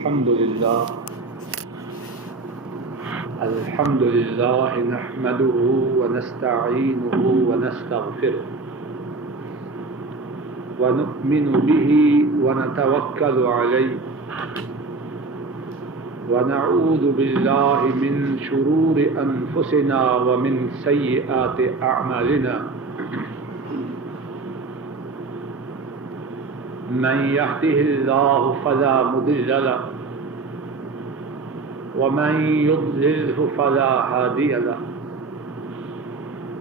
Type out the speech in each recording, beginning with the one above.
الحمد لله نحمده ونستعينه ونستغفره ونؤمن به ونتوكل عليه ونعوذ بالله من شرور أنفسنا ومن سيئات أعمالنا من يهده الله فلا مضل له ومن يضلله فلا هادي له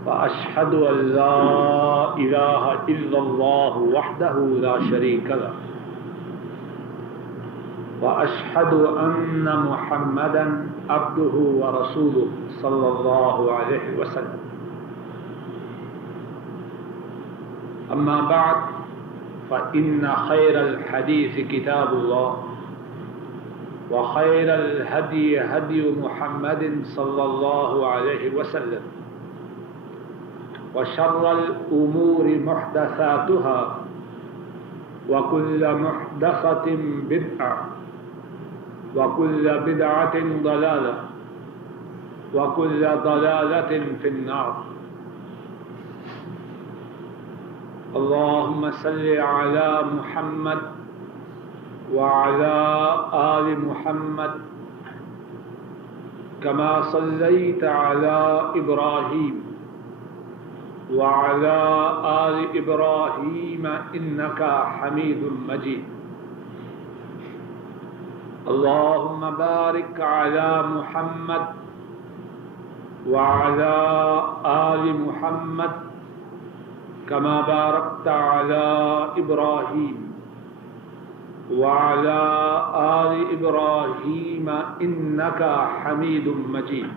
وأشهد أن لا إله إلا الله وحده لا شريك له وأشهد أن محمدا عبده ورسوله صلى الله عليه وسلم أما بعد فإن خير الحديث كتاب الله وخير الهدي هدي محمد صلى الله عليه وسلم وشر الأمور محدثاتها وكل محدثة بدعة وكل بدعة ضلالة وكل ضلالة في النار. اللهم صل على محمد وعلى آل محمد كما صليت على إبراهيم وعلى آل إبراهيم إنك حميد مجيد. اللهم بارك على محمد وعلى آل محمد كما باركت على إبراهيم وعلى آل إبراهيم إنك حميد مجيد.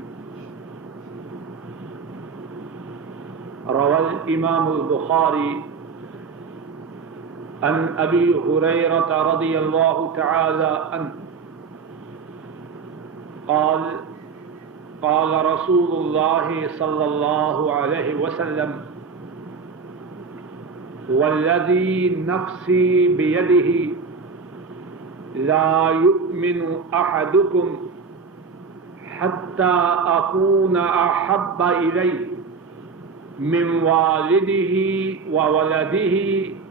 روى الإمام البخاري عن أبي هريرة رضي الله تعالى عنه قال قال رسول الله صلى الله عليه وسلم والذي نفسي بيده لا يؤمن أحدكم حتى أكون أحب إليه من والده وولده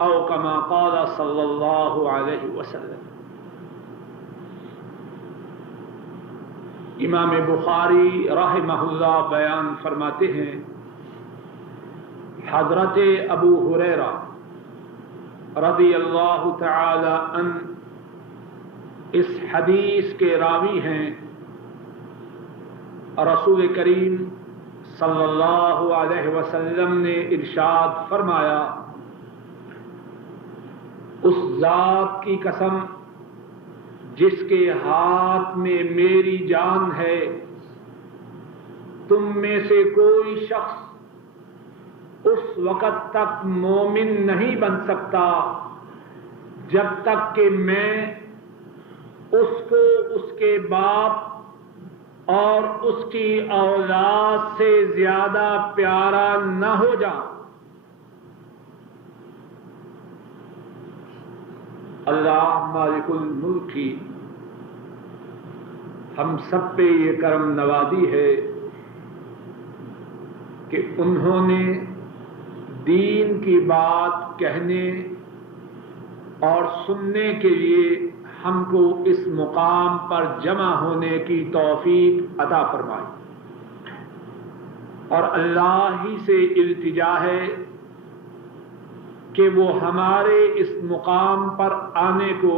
أو كما قال صلى الله عليه وسلم. امام بخاری رحمہ اللہ بیان فرماتے ہیں حضرت ابو ہریرہ رضی اللہ تعالی عنہ اس حدیث کے راوی ہیں. رسول کریم صلی اللہ علیہ وسلم نے ارشاد فرمایا اس ذات کی قسم جس کے ہاتھ میں میری جان ہے تم میں سے کوئی شخص اس وقت تک مومن نہیں بن سکتا جب تک کہ میں اس کو اس کے باپ اور اس کی اولاد سے زیادہ پیارا نہ ہو جاؤں. اللہ مالک الملک کی ہم سب پہ یہ کرم نوازی ہے کہ انہوں نے دین کی بات کہنے اور سننے کے لیے ہم کو اس مقام پر جمع ہونے کی توفیق عطا فرمائی اور اللہ ہی سے التجا ہے کہ وہ ہمارے اس مقام پر آنے کو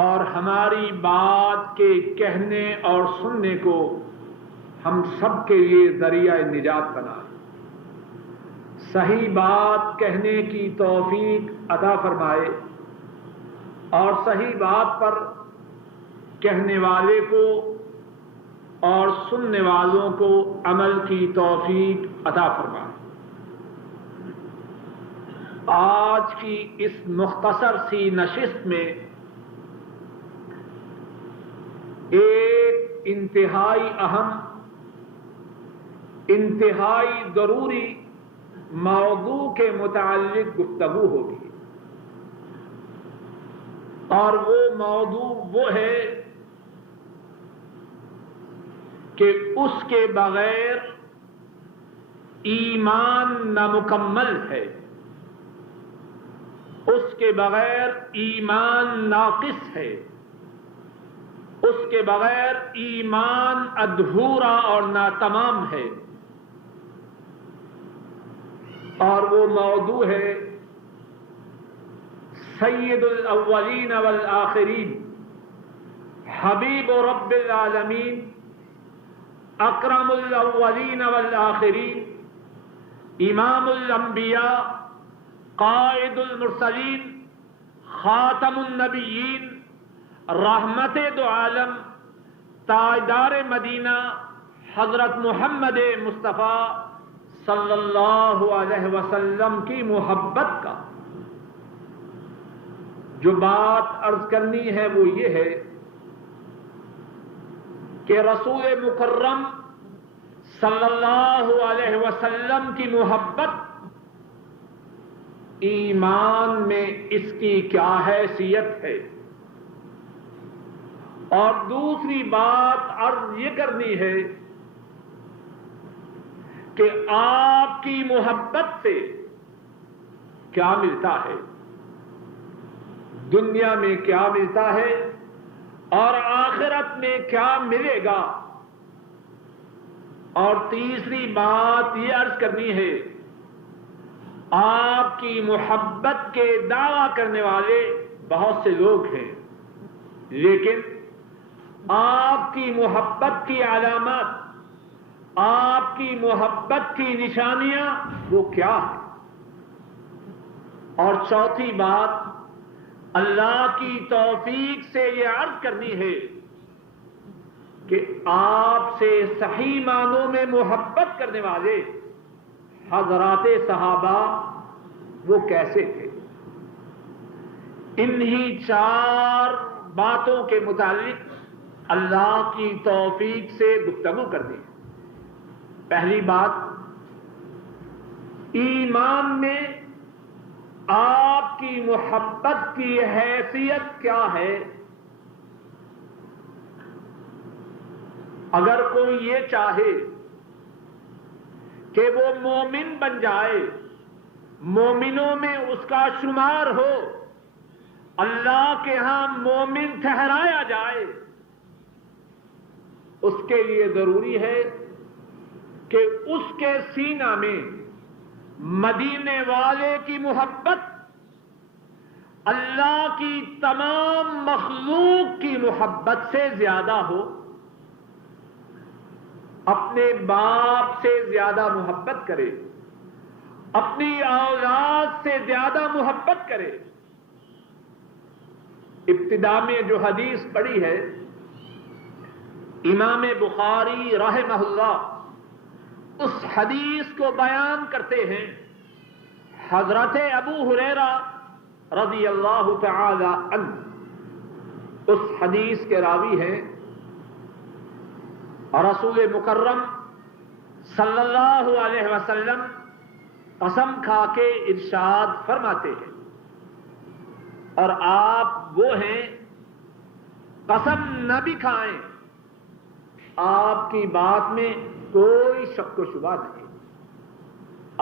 اور ہماری بات کے کہنے اور سننے کو ہم سب کے لیے ذریعہ نجات بنائے. صحیح بات کہنے کی توفیق عطا فرمائے اور صحیح بات پر کہنے والے کو اور سننے والوں کو عمل کی توفیق عطا فرمائے. آج کی اس مختصر سی نشست میں ایک انتہائی اہم انتہائی ضروری موضوع کے متعلق گفتگو ہوگی. اور وہ موضوع وہ ہے کہ اس کے بغیر ایمان نامکمل ہے، اس کے بغیر ایمان ناقص ہے، اس کے بغیر ایمان ادھورا اور ناتمام ہے، اور وہ موضوع ہے سید الاولین والآخرین، حبیب رب العالمین، اکرم الاولین والآخرین، امام الانبیاء، قائد المرسلین، خاتم النبیین، رحمت دو عالم، تاجدار مدینہ، حضرت محمد مصطفیٰ صلی اللہ علیہ وسلم کی محبت کا جو بات عرض کرنی ہے وہ یہ ہے کہ رسول مکرم صلی اللہ علیہ وسلم کی محبت ایمان میں اس کی کیا حیثیت ہے، اور دوسری بات عرض یہ کرنی ہے کہ آپ کی محبت سے کیا ملتا ہے، دنیا میں کیا ملتا ہے اور آخرت میں کیا ملے گا، اور تیسری بات یہ عرض کرنی ہے آپ کی محبت کے دعویٰ کرنے والے بہت سے لوگ ہیں، لیکن آپ کی محبت کی علامات، آپ کی محبت کی نشانیاں وہ کیا ہیں، اور چوتھی بات اللہ کی توفیق سے یہ عرض کرنی ہے کہ آپ سے صحیح معنوں میں محبت کرنے والے حضرات صحابہ وہ کیسے تھے۔ انہی چار باتوں کے متعلق اللہ کی توفیق سے گفتگو کرنی ہے۔ پہلی بات، ایمان میں آپ کی محبت کی حیثیت کیا ہے۔ اگر کوئی یہ چاہے کہ وہ مومن بن جائے، مومنوں میں اس کا شمار ہو، اللہ کے ہاں مومن ٹھہرایا جائے، اس کے لیے ضروری ہے کہ اس کے سینہ میں مدینے والے کی محبت اللہ کی تمام مخلوق کی محبت سے زیادہ ہو، اپنے باپ سے زیادہ محبت کرے، اپنی اولاد سے زیادہ محبت کرے۔ ابتدا میں جو حدیث پڑھی ہے، امام بخاری رحمہ اللہ اس حدیث کو بیان کرتے ہیں۔ حضرت ابو ہریرہ رضی اللہ تعالی عنہ اس حدیث کے راوی ہیں، اور رسول مکرم صلی اللہ علیہ وسلم قسم کھا کے ارشاد فرماتے ہیں، اور آپ وہ ہیں قسم نہ بھی کھائیں، آپ کی بات میں کوئی شک و شبہ نہیں،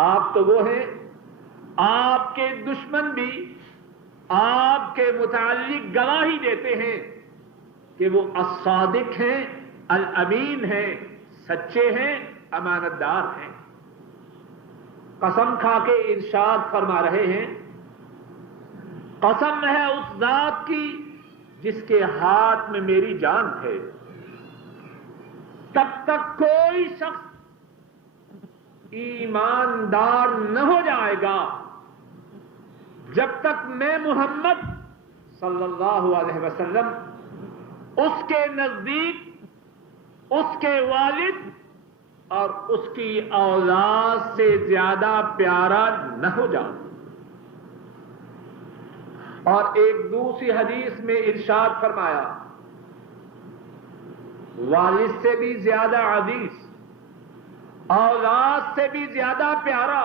آپ تو وہ ہیں، آپ کے دشمن بھی آپ کے متعلق گواہی دیتے ہیں کہ وہ الصادق ہیں، الامین ہیں، سچے ہیں، امانت دار ہیں۔ قسم کھا کے ارشاد فرما رہے ہیں، قسم ہے اس ذات کی جس کے ہاتھ میں میری جان ہے، تب تک کوئی شخص ایماندار نہ ہو جائے گا جب تک میں محمد صلی اللہ علیہ وسلم اس کے نزدیک، اس کے والد اور اس کی اولاد سے زیادہ پیارا نہ ہو جاؤں۔ اور ایک دوسری حدیث میں ارشاد فرمایا، والد سے بھی زیادہ عزیز، اولاد سے بھی زیادہ پیارا،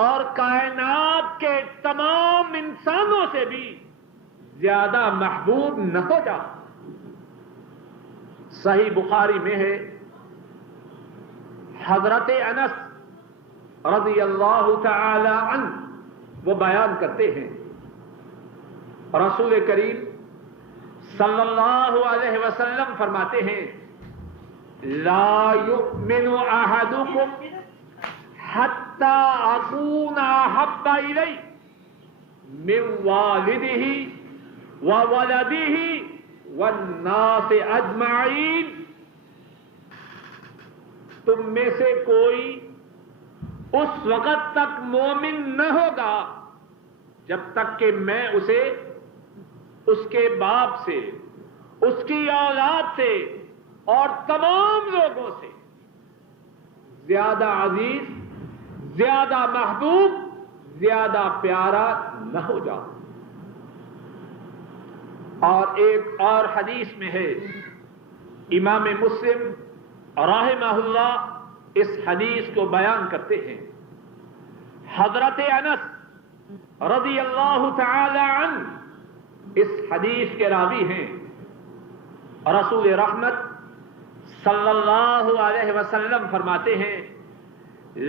اور کائنات کے تمام انسانوں سے بھی زیادہ محبوب نہ ہو جا۔ صحیح بخاری میں ہے، حضرت انس رضی اللہ تعالی عنہ وہ بیان کرتے ہیں، رسول کریم صلی اللہ علیہ وسلم فرماتے ہیں، لا یؤمن احدکم حتی اکون احب الیہ من والدہ وولدہ والناس اجمعین۔ تم میں سے کوئی اس وقت تک مومن نہ ہوگا جب تک کہ میں اسے اس کے باپ سے، اس کی اولاد سے اور تمام لوگوں سے زیادہ عزیز، زیادہ محبوب، زیادہ پیارا نہ ہو جاؤ۔ اور ایک اور حدیث میں ہے، امام مسلم رحمہ اللہ اس حدیث کو بیان کرتے ہیں، حضرت انس رضی اللہ تعالی عنہ اس حدیث کے راوی ہیں، رسول رحمت صلی اللہ علیہ وسلم فرماتے ہیں،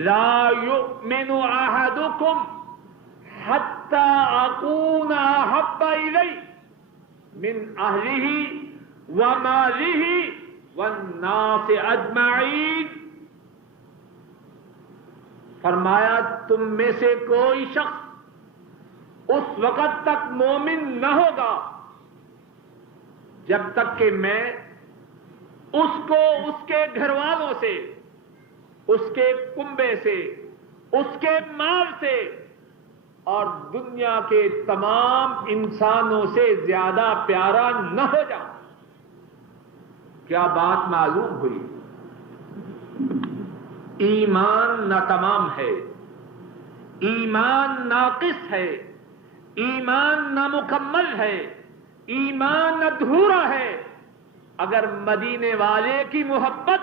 لا یؤمن احدکم حتی اکون احب الیہ من اہلہ ومالہ والناس اجمعین۔ فرمایا تم میں سے کوئی شخص اس وقت تک مومن نہ ہوگا جب تک کہ میں اس کو اس کے گھر والوں سے، اس کے کنبے سے، اس کے مال سے اور دنیا کے تمام انسانوں سے زیادہ پیارا نہ ہو جاؤں۔ کیا بات معلوم ہوئی؟ ایمان ناتمام ہے، ایمان ناقص ہے، ایمان نامکمل ہے، ایمان ادھورا ہے اگر مدینے والے کی محبت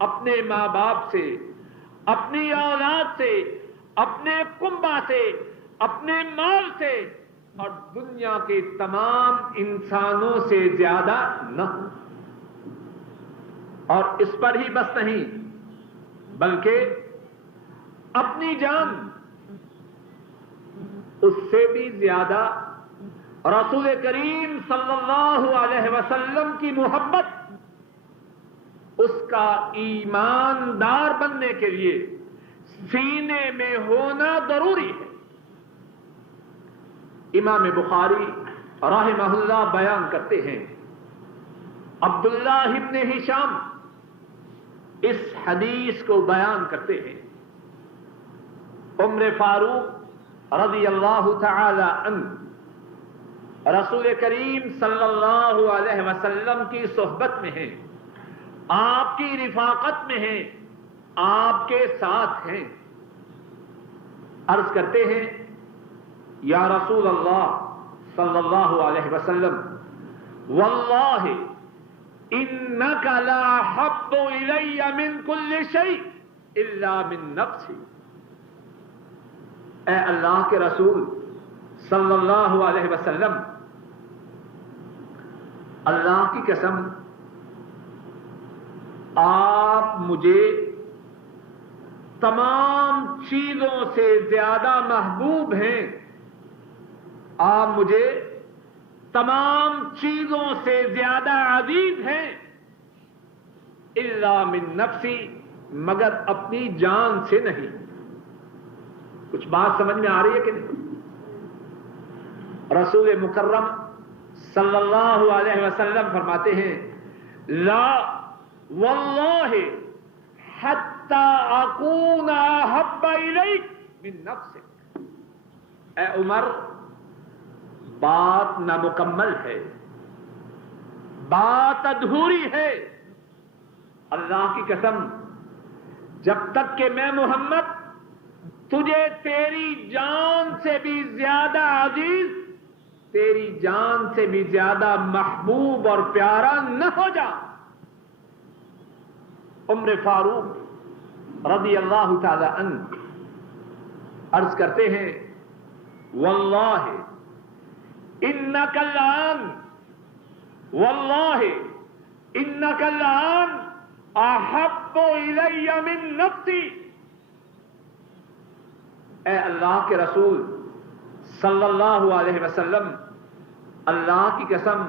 اپنے ماں باپ سے، اپنی اولاد سے، اپنے کنبہ سے، اپنے مال سے اور دنیا کے تمام انسانوں سے زیادہ نہ ہو۔ اور اس پر ہی بس نہیں بلکہ اپنی جان اس سے بھی زیادہ رسول کریم صلی اللہ علیہ وسلم کی محبت اس کا ایماندار بننے کے لیے سینے میں ہونا ضروری ہے۔ امام بخاری رحمہ اللہ بیان کرتے ہیں، عبداللہ ابن ہشام اس حدیث کو بیان کرتے ہیں، عمر فاروق رضی اللہ تعالی عنہ رسول کریم صلی اللہ علیہ وسلم کی صحبت میں ہیں، آپ کی رفاقت میں ہیں، آپ کے ساتھ ہیں۔ عرض کرتے ہیں، یا رسول اللہ صلی اللہ علیہ وسلم، واللہ انک لاحب الی من کل شیء الا من نفسی۔ اے اللہ کے رسول صلی اللہ علیہ وسلم، اللہ کی قسم آپ مجھے تمام چیزوں سے زیادہ محبوب ہیں، آپ مجھے تمام چیزوں سے زیادہ عزیز ہیں، الا من نفسی، مگر اپنی جان سے نہیں۔ کچھ بات سمجھ میں آ رہی ہے کہ نہیں؟ رسول مکرم صلی اللہ علیہ وسلم فرماتے ہیں، لا واللہ حتی اکون احب الیک من نفسک۔ اے عمر، بات نامکمل ہے، بات ادھوری ہے، اللہ کی قسم جب تک کہ میں محمد تجھے تیری جان سے بھی زیادہ عزیز، تیری جان سے بھی زیادہ محبوب اور پیارا نہ ہو جا۔ عمر فاروق رضی اللہ تعالی عنہ عرض کرتے ہیں، واللہ انک الآن واللہ انک الآن احب الی من نفسی، اے اللہ کے رسول صلی اللہ علیہ وسلم، اللہ کی قسم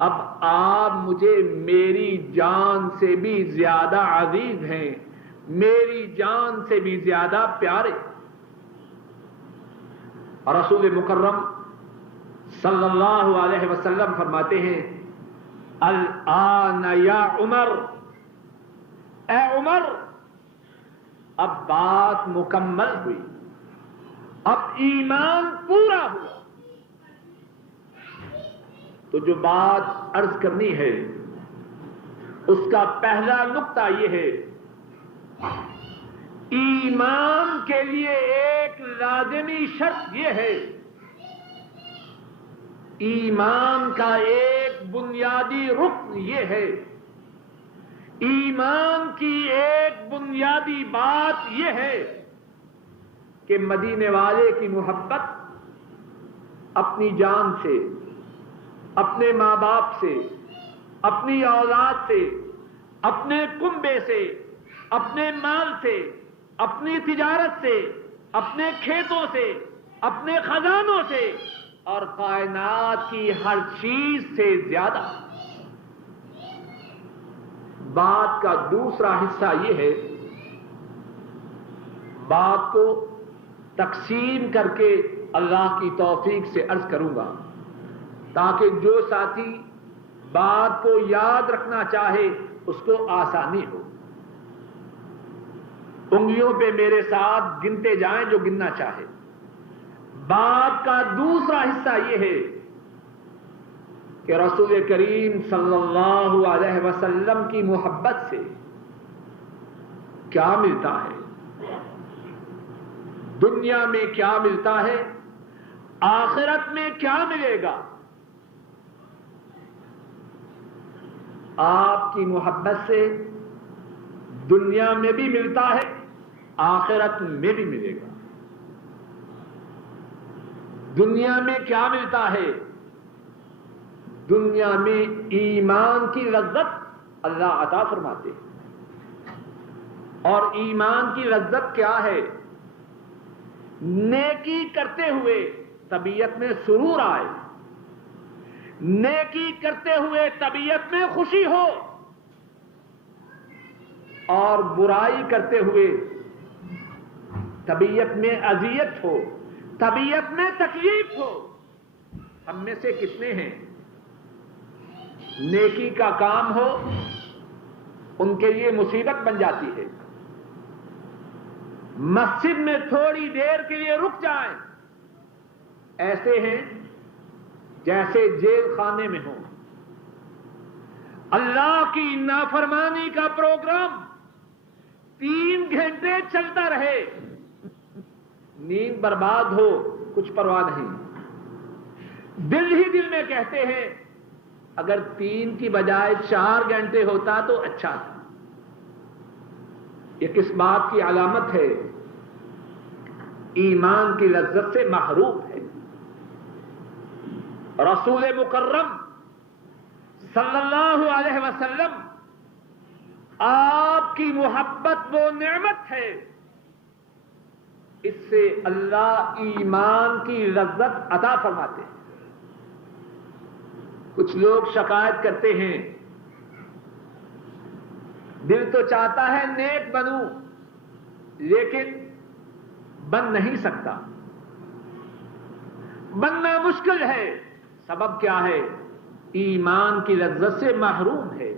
اب آپ مجھے میری جان سے بھی زیادہ عزیز ہیں، میری جان سے بھی زیادہ پیارے۔ اور رسول مکرم صلی اللہ علیہ وسلم فرماتے ہیں الآن یا عمر، اے عمر اب بات مکمل ہوئی، اب ایمان پورا ہوا۔ تو جو بات عرض کرنی ہے اس کا پہلا نقطہ یہ ہے، ایمان کے لیے ایک لازمی شرط یہ ہے، ایمان کا ایک بنیادی رکن یہ ہے، ایمان کی ایک بنیادی بات یہ ہے کہ مدینے والے کی محبت اپنی جان سے، اپنے ماں باپ سے، اپنی اولاد سے، اپنے کنبے سے، اپنے مال سے، اپنی تجارت سے، اپنے کھیتوں سے، اپنے خزانوں سے اور کائنات کی ہر چیز سے زیادہ۔ بات کا دوسرا حصہ یہ ہے، بات کو تقسیم کر کے اللہ کی توفیق سے عرض کروں گا تاکہ جو ساتھی بات کو یاد رکھنا چاہے اس کو آسانی ہو۔ انگلیوں پہ میرے ساتھ گنتے جائیں جو گننا چاہے۔ بات کا دوسرا حصہ یہ ہے کہ رسول کریم صلی اللہ علیہ وسلم کی محبت سے کیا ملتا ہے، دنیا میں کیا ملتا ہے، آخرت میں کیا ملے گا۔ آپ کی محبت سے دنیا میں بھی ملتا ہے، آخرت میں بھی ملے گا۔ دنیا میں کیا ملتا ہے؟ دنیا میں ایمان کی لذت اللہ عطا فرماتے ہیں۔ اور ایمان کی لذت کیا ہے؟ نیکی کرتے ہوئے طبیعت میں سرور آئے، نیکی کرتے ہوئے طبیعت میں خوشی ہو، اور برائی کرتے ہوئے طبیعت میں اذیت ہو، طبیعت میں تکلیف ہو۔ ہم میں سے کتنے ہیں نیکی کا کام ہو ان کے لیے مصیبت بن جاتی ہے، مسجد میں تھوڑی دیر کے لیے رک جائیں، ایسے ہیں جیسے جیل خانے میں ہوں۔ اللہ کی نافرمانی کا پروگرام 3 گھنٹے چلتا رہے، نیند برباد ہو کچھ پرواہ نہیں، دل ہی دل میں کہتے ہیں اگر 3 کی بجائے 4 گھنٹے ہوتا تو اچھا تھا۔ یہ کس بات کی علامت ہے؟ ایمان کی لذت سے محروم ہے۔ رسول مکرم صلی اللہ علیہ وسلم، آپ کی محبت وہ نعمت ہے، اس سے اللہ ایمان کی لذت عطا فرماتے ہیں۔ کچھ لوگ شکایت کرتے ہیں دل تو چاہتا ہے نیک بنوں لیکن بن نہیں سکتا، بننا مشکل ہے۔ سبب کیا ہے؟ ایمان کی لذت سے محروم ہے۔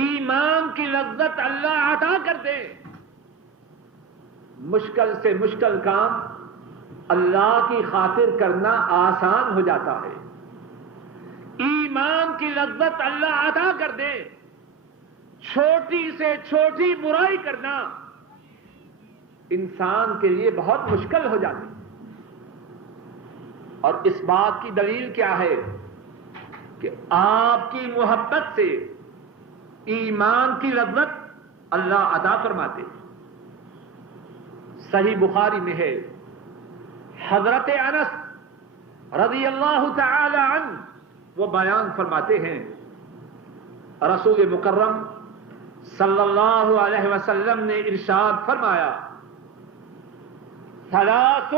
ایمان کی لذت اللہ عطا کر دے، مشکل سے مشکل کام اللہ کی خاطر کرنا آسان ہو جاتا ہے۔ ایمان کی لذت اللہ عطا کر دے، چھوٹی سے چھوٹی برائی کرنا انسان کے لیے بہت مشکل ہو جاتی ہے۔ اور اس بات کی دلیل کیا ہے کہ آپ کی محبت سے ایمان کی لذت اللہ عطا فرماتے۔ صحیح بخاری میں ہے، حضرت انس رضی اللہ تعالی عنہ وہ بیان فرماتے ہیں، رسول مکرم صلی اللہ علیہ وسلم نے ارشاد فرمایا، ثلاث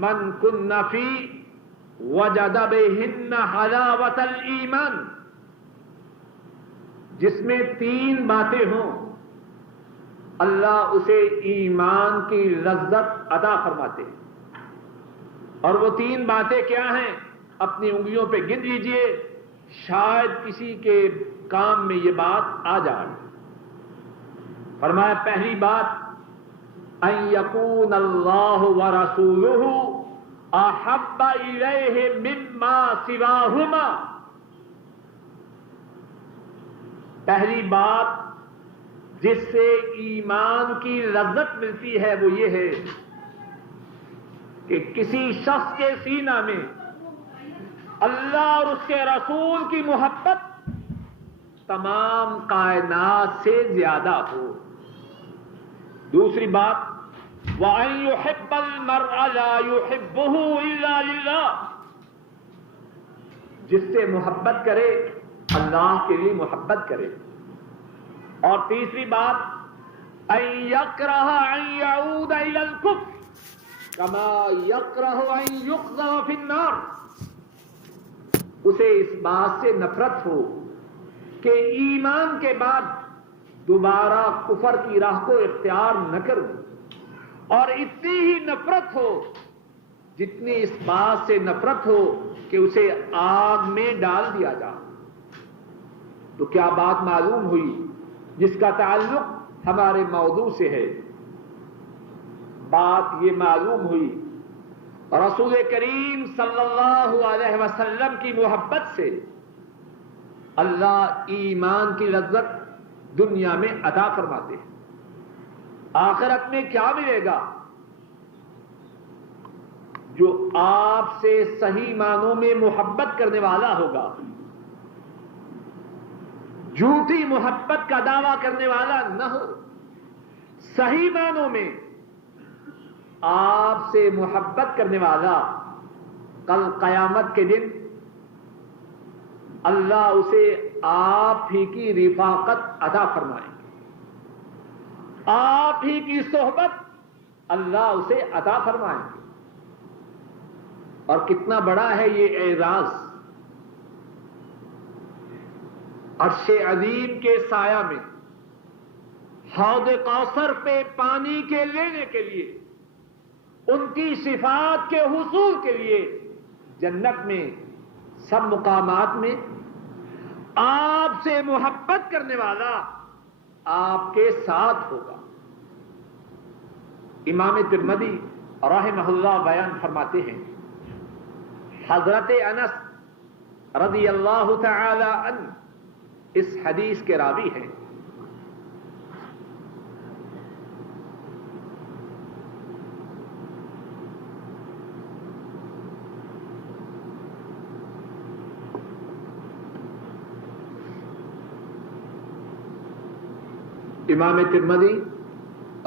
من کن فی وجد بہن حلاوۃ الایمان، جس میں 3 باتیں ہوں اللہ اسے ایمان کی لذت عطا فرماتے ہیں۔ اور وہ 3 باتیں کیا ہیں؟ اپنی انگلیوں پہ گن لیجئے، شاید کسی کے کام میں یہ بات آ جائے۔ فرمایا پہلی بات، ان یکون اللہ ورسولہ احب الیہ مما سواہما، پہلی بات جس سے ایمان کی لذت ملتی ہے وہ یہ ہے کہ کسی شخص کے سینہ میں اللہ اور اس کے رسول کی محبت تمام کائنات سے زیادہ ہو۔ دوسری بات، وَأَن يُحِبَّ الْمَرْءَ لَا يُحِبُّهُ إِلَّا لِلَّهِ، جس سے محبت کرے اللہ کے لیے محبت کرے۔ اور تیسری بات، أَن يَكْرَهَ أَن يَعُودَ إِلَى الْكُفْرِ كَمَا يَكْرَهُ أَن يُقْذَفَ فِي النَّارِ، اسے اس بات سے نفرت ہو کہ ایمان کے بعد دوبارہ کفر کی راہ کو اختیار نہ کروں، اور اتنی ہی نفرت ہو جتنی اس بات سے نفرت ہو کہ اسے آگ میں ڈال دیا جائے۔ تو کیا بات معلوم ہوئی جس کا تعلق ہمارے موضوع سے ہے؟ بات یہ معلوم ہوئی رسول کریم صلی اللہ علیہ وسلم کی محبت سے اللہ ایمان کی لذت دنیا میں عطا فرماتے ہیں۔ آخرت میں کیا ملے گا؟ جو آپ سے صحیح معنوں میں محبت کرنے والا ہوگا، جھوٹی محبت کا دعویٰ کرنے والا نہ ہو، صحیح معنوں میں آپ سے محبت کرنے والا، کل قیامت کے دن اللہ اسے آپ ہی کی رفاقت عطا فرمائیں گے، آپ ہی کی صحبت اللہ اسے عطا فرمائیں گے۔ اور کتنا بڑا ہے یہ اعزاز، عرش عظیم کے سایہ میں حوض کوثر پہ پانی کے لینے کے لیے، ان کی صفات کے حصول کے لیے جنت میں سب مقامات میں آپ سے محبت کرنے والا آپ کے ساتھ ہوگا۔ امام ترمذی رحمہ اللہ بیان فرماتے ہیں، حضرت انس رضی اللہ تعالی عنہ اس حدیث کے راوی ہیں۔ امام ترمذی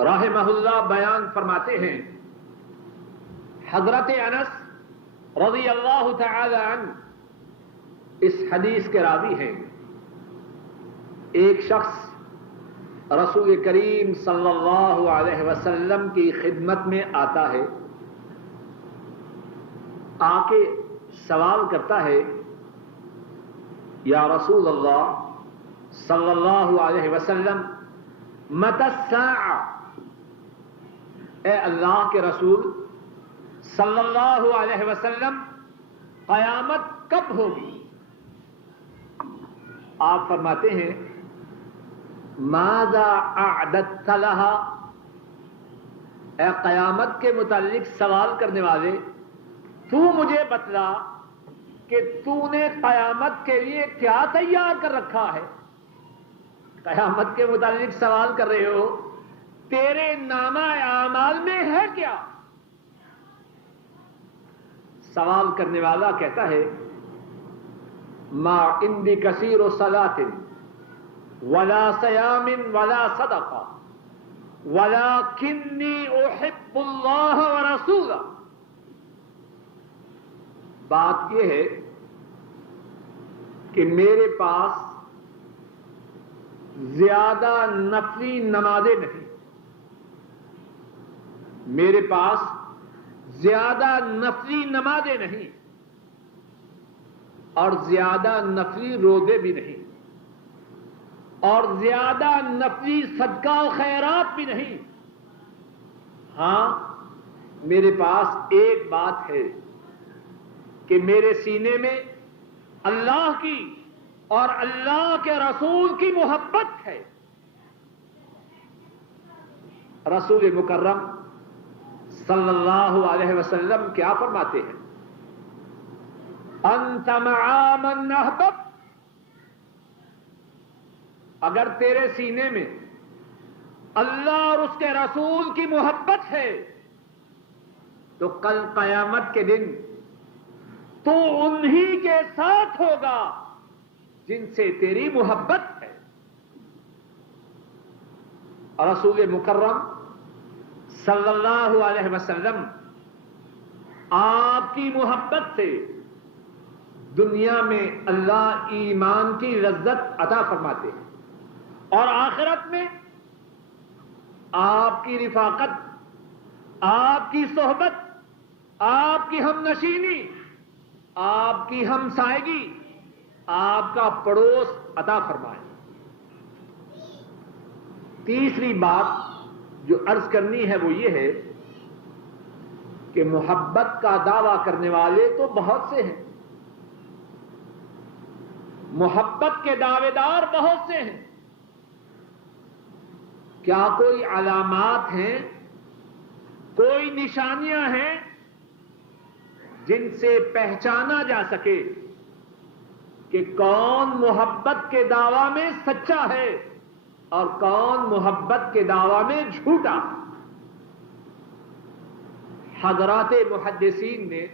رحمہ اللہ بیان فرماتے ہیں، حضرت انس رضی اللہ تعالی عنہ اس حدیث کے راوی ہیں۔ ایک شخص رسول کریم صلی اللہ علیہ وسلم کی خدمت میں آتا ہے، آ کے سوال کرتا ہے، یا رسول اللہ صلی اللہ علیہ وسلم متی الساعہ، اے اللہ کے رسول صلی اللہ علیہ وسلم قیامت کب ہوگی؟ آپ فرماتے ہیں، ماذا اعددت لها، اے قیامت کے متعلق سوال کرنے والے، تو مجھے بتلا کہ تو نے قیامت کے لیے کیا تیار کر رکھا ہے؟ قیامت کے متعلق سوال کر رہے ہو، تیرے نامہ اعمال میں ہے کیا؟ سوال کرنے والا کہتا ہے، ما عندی کثیر صلاۃ ولا صیام ولا صدقہ ولکنی احب اللہ ورسولہ، بات یہ ہے کہ میرے پاس زیادہ نفلی نمازیں نہیں، میرے پاس زیادہ نفلی نمازیں نہیں اور زیادہ نفلی روزے بھی نہیں اور زیادہ نفلی صدقہ و خیرات بھی نہیں۔ ہاں، میرے پاس ایک بات ہے کہ میرے سینے میں اللہ کی اور اللہ کے رسول کی محبت ہے۔ رسول مکرم صلی اللہ علیہ وسلم کیا فرماتے ہیں؟ انت مع من احببت، اگر تیرے سینے میں اللہ اور اس کے رسول کی محبت ہے تو کل قیامت کے دن تو انہی کے ساتھ ہوگا جن سے تیری محبت ہے۔ رسول مکرم صلی اللہ علیہ وسلم آپ کی محبت سے دنیا میں اللہ ایمان کی لذت عطا فرماتے ہیں اور آخرت میں آپ کی رفاقت، آپ کی صحبت، آپ کی ہم نشینی، آپ کی ہمسائیگی، آپ کا پڑوس عطا فرمائے۔ تیسری بات جو عرض کرنی ہے وہ یہ ہے کہ محبت کا دعویٰ کرنے والے تو بہت سے ہیں، محبت کے دعوے دار بہت سے ہیں۔ کیا کوئی علامات ہیں، کوئی نشانیاں ہیں جن سے پہچانا جا سکے کہ کون محبت کے دعویٰ میں سچا ہے اور کون محبت کے دعویٰ میں جھوٹا؟ حضرات محدثین نے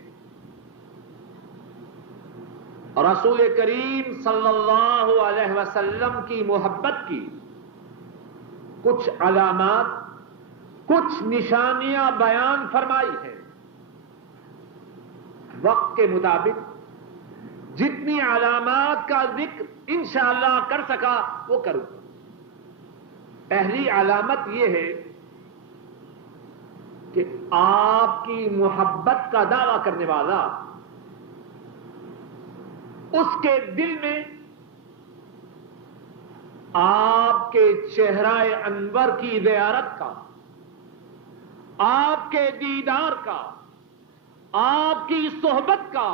رسول کریم صلی اللہ علیہ وسلم کی محبت کی کچھ علامات، کچھ نشانیاں بیان فرمائی ہیں۔ وقت کے مطابق جتنی علامات کا ذکر انشاءاللہ کر سکا وہ کروں۔ پہلی علامت یہ ہے کہ آپ کی محبت کا دعویٰ کرنے والا اس کے دل میں آپ کے چہرہ انور کی زیارت کا، آپ کے دیدار کا، آپ کی صحبت کا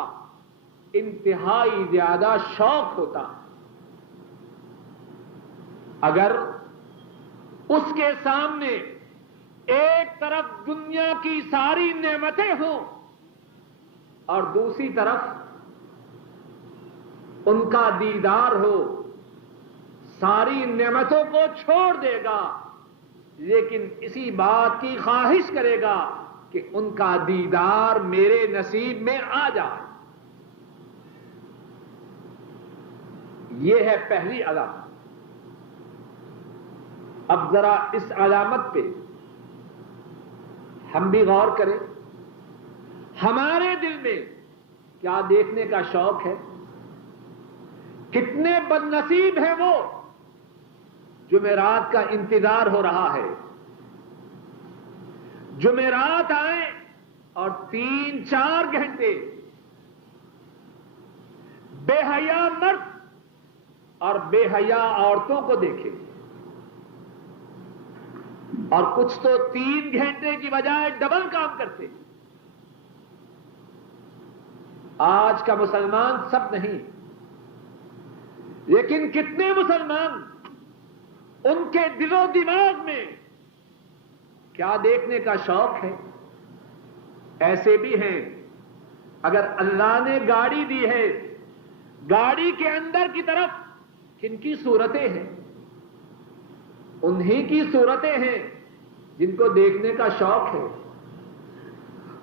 انتہائی زیادہ شوق ہوتا ہے۔ اگر اس کے سامنے ایک طرف دنیا کی ساری نعمتیں ہوں اور دوسری طرف ان کا دیدار ہو، ساری نعمتوں کو چھوڑ دے گا لیکن اسی بات کی خواہش کرے گا کہ ان کا دیدار میرے نصیب میں آ جائے۔ یہ ہے پہلی علامت۔ اب ذرا اس علامت پہ ہم بھی غور کریں، ہمارے دل میں کیا دیکھنے کا شوق ہے؟ کتنے بد نصیب ہیں وہ جمعرات کا انتظار ہو رہا ہے، جمعرات آئے اور 3-4 گھنٹے بے حیا مرد اور بے حیا عورتوں کو دیکھے، اور کچھ تو 3 گھنٹے کی بجائے ڈبل کام کرتے۔ آج کا مسلمان سب نہیں، لیکن کتنے مسلمان ان کے دل و دماغ میں کیا دیکھنے کا شوق ہے؟ ایسے بھی ہیں، اگر اللہ نے گاڑی دی ہے، گاڑی کے اندر کی طرف کن کی صورتیں ہیں؟ انہی کی صورتیں ہیں جن کو دیکھنے کا شوق ہے۔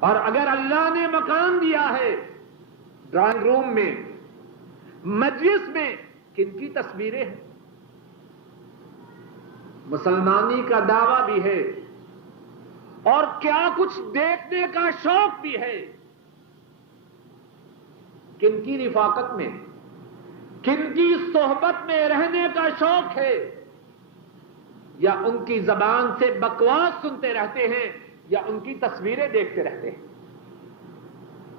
اور اگر اللہ نے مکان دیا ہے، ڈرائنگ روم میں، مجلس میں کن کی تصویریں ہیں؟ مسلمانی کا دعویٰ بھی ہے اور کیا کچھ دیکھنے کا شوق بھی ہے۔ کن کی رفاقت میں، کن کی صحبت میں رہنے کا شوق ہے، یا ان کی زبان سے بکواس سنتے رہتے ہیں یا ان کی تصویریں دیکھتے رہتے ہیں؟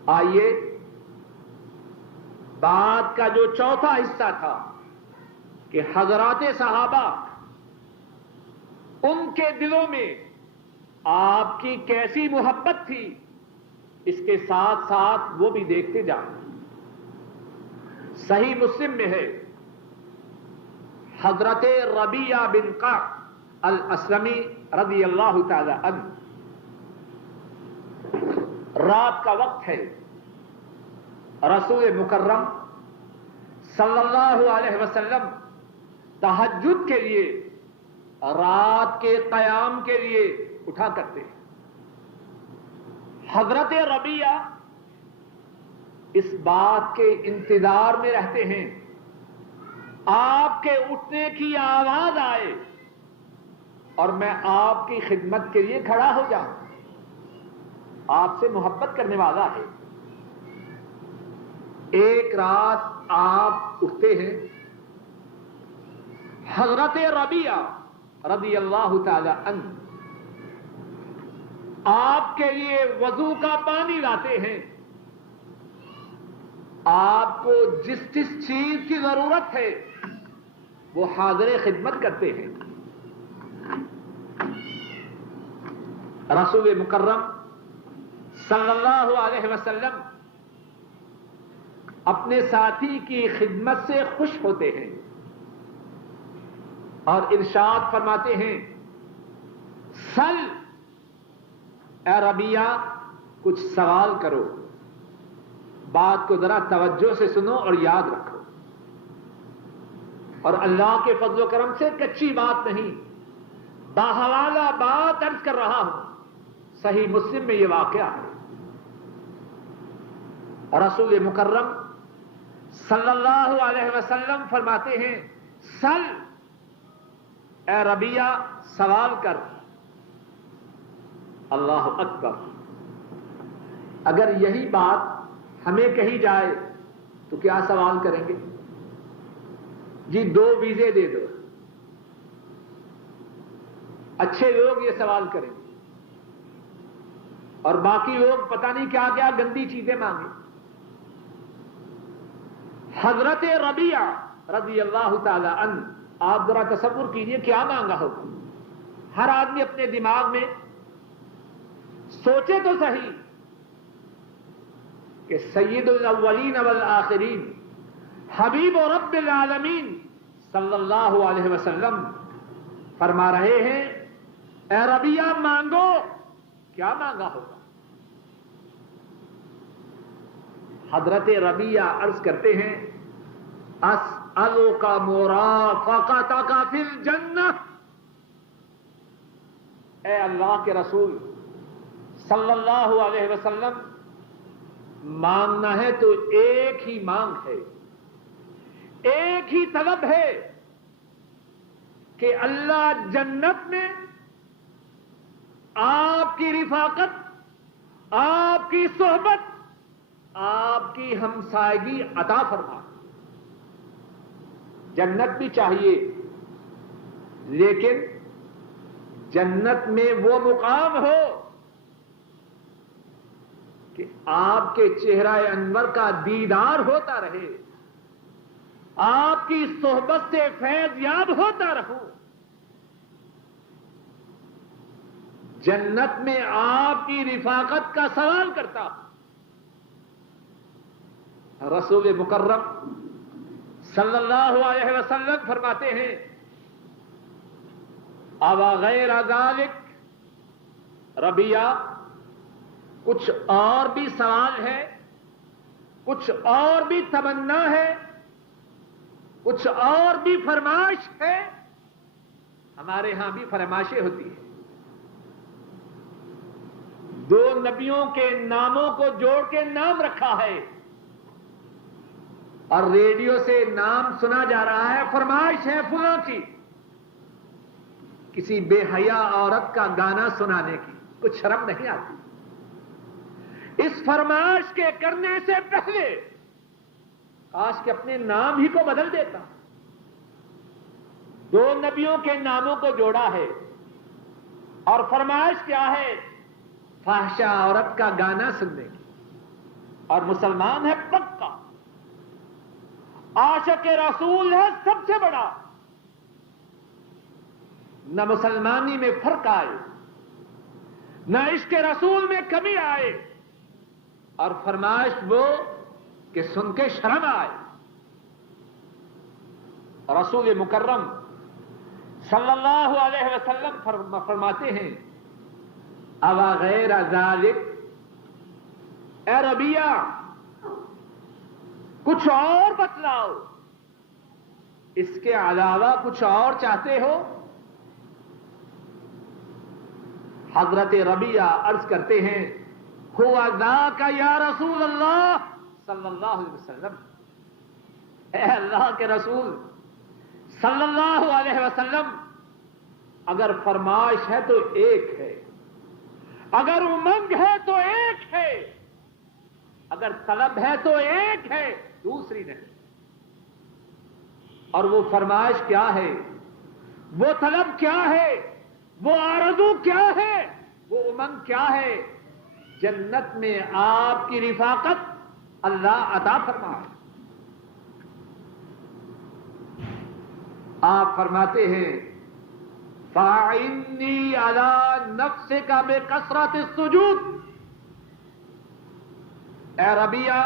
آئیے بات کا جو چوتھا حصہ تھا کہ حضرات صحابہ ان کے دلوں میں آپ کی کیسی محبت تھی، اس کے ساتھ ساتھ وہ بھی دیکھتے جائیں۔ صحیح مسلم میں ہے حضرت ربیعہ بن کعب الاسلمی رضی اللہ تعالی عنہ، رات کا وقت ہے، رسول مکرم صلی اللہ علیہ وسلم تہجد کے لیے، رات کے قیام کے لیے اٹھا کرتے ہیں۔ حضرت ربیعہ اس بات کے انتظار میں رہتے ہیں آپ کے اٹھنے کی آواز آئے اور میں آپ کی خدمت کے لیے کھڑا ہو جاؤں، آپ سے محبت کرنے والا ہے۔ ایک رات آپ اٹھتے ہیں، حضرت ربیعہ رضی اللہ تعالی عنہ آپ کے لیے وضو کا پانی لاتے ہیں، آپ کو جس جس چیز کی ضرورت ہے وہ حاضر خدمت کرتے ہیں۔ رسول مکرم صلی اللہ علیہ وسلم اپنے ساتھی کی خدمت سے خوش ہوتے ہیں اور ارشاد فرماتے ہیں، سل اے ربیعہ کچھ سوال کرو، بات کو ذرا توجہ سے سنو اور یاد رکھو، اور اللہ کے فضل و کرم سے کچی بات نہیں، باحوالہ بات عرض کر رہا ہوں۔ صحیح مسلم میں یہ واقعہ ہے۔ رسول مکرم صلی اللہ علیہ وسلم فرماتے ہیں، سل اے ربیعہ سوال کر۔ اللہ اکبر، اگر یہی بات ہمیں کہی جائے تو کیا سوال کریں گے؟ جی 2 ویزے دے دو، اچھے لوگ یہ سوال کریں گے اور باقی لوگ پتہ نہیں کیا کیا گندی چیزیں مانگیں۔ حضرت ربیعہ رضی اللہ تعالی عنہ، آپ ذرا تصور کیجئے کیا مانگا ہوگا۔ ہر آدمی اپنے دماغ میں سوچے تو صحیح کہ سید الاولین والآخرین حبیب و رب العالمین صلی اللہ علیہ وسلم فرما رہے ہیں، اے ربیعہ مانگو، کیا مانگا ہوگا؟ حضرت ربیعہ عرض کرتے ہیں، اسألک مرافقتک فی الجنہ، اے اللہ کے رسول صلی اللہ علیہ وسلم، مانگنا ہے تو ایک ہی مانگ ہے، ایک ہی طلب ہے کہ اللہ جنت میں آپ کی رفاقت، آپ کی صحبت، آپ کی ہمسائگی عطا فرما۔ جنت بھی چاہیے، لیکن جنت میں وہ مقام ہو کہ آپ کے چہرہ انور کا دیدار ہوتا رہے، آپ کی صحبت سے فیض یاب ہوتا رہو۔ جنت میں آپ کی رفاقت کا سوال کرتا ہوں۔ رسول مکرم صلی اللہ علیہ وسلم فرماتے ہیں، اوا غیر ذالک، ربیعہ کچھ اور بھی سوال ہے، کچھ اور بھی تمنا ہے، کچھ اور بھی فرمائش ہے؟ ہمارے ہاں بھی فرمائشیں ہوتی ہیں۔ 2 نبیوں کے ناموں کو جوڑ کے نام رکھا ہے اور ریڈیو سے نام سنا جا رہا ہے، فرمائش ہے فلاں کی، کسی بے حیا عورت کا گانا سنانے کی کچھ شرم نہیں آتی؟ اس فرمائش کے کرنے سے پہلے کاش کہ اپنے نام ہی کو بدل دیتا. دو نبیوں کے ناموں کو جوڑا ہے اور فرمائش کیا ہے؟ فحشا عورت کا گانا سننے کی. اور مسلمان ہے پکا، عاشق رسول ہے سب سے بڑا. نہ مسلمانی میں فرق آئے، نہ عشق رسول میں کمی آئے، اور فرمائش وہ کہ سن کے شرم آئے. رسول مکرم صلی اللہ علیہ وسلم فرماتے ہیں اوا غیر ذالک، اے ربیہ کچھ اور بتلاؤ، اس کے علاوہ کچھ اور چاہتے ہو؟ حضرت ربیہ عرض کرتے ہیں ہوا ذاک یا رسول اللہ صلی اللہ علیہ وسلم، اے اللہ کے رسول صلی اللہ علیہ وسلم، اگر فرمائش ہے تو ایک ہے، اگر امنگ ہے تو ایک ہے، اگر طلب ہے تو ایک ہے، دوسری نہیں. اور وہ فرمائش کیا ہے؟ وہ طلب کیا ہے؟ وہ آرزو کیا ہے؟ وہ امنگ کیا ہے؟ جنت میں آپ کی رفاقت اللہ عطا فرمائے. آپ فرماتے ہیں فَإِنِّي عَلَى نَفْسِكَ بِكَثْرَةِ السُّجُودِ، اے ربیہ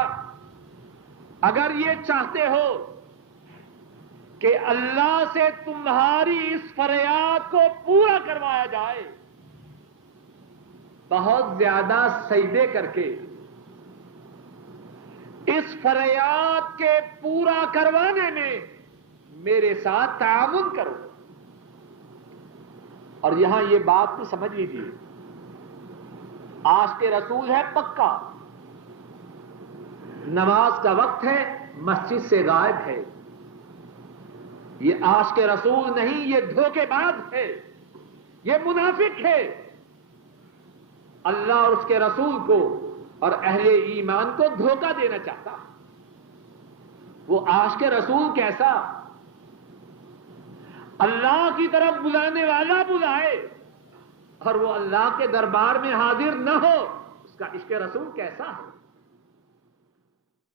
اگر یہ چاہتے ہو کہ اللہ سے تمہاری اس فریاد کو پورا کروایا جائے، بہت زیادہ سجدے کر کے اس فریاد کے پورا کروانے میں میرے ساتھ تعاون کرو. اور یہاں یہ بات تو سمجھ لیجیے، عاشق رسول ہے پکا، نماز کا وقت ہے مسجد سے غائب ہے. یہ عاشق رسول نہیں، یہ دھوکے باز ہے، یہ منافق ہے. اللہ اور اس کے رسول کو اور اہل ایمان کو دھوکہ دینا چاہتا. وہ عاشق رسول کیسا؟ اللہ کی طرف بلانے والا بلائے اور وہ اللہ کے دربار میں حاضر نہ ہو، اس کا عشق رسول کیسا ہے؟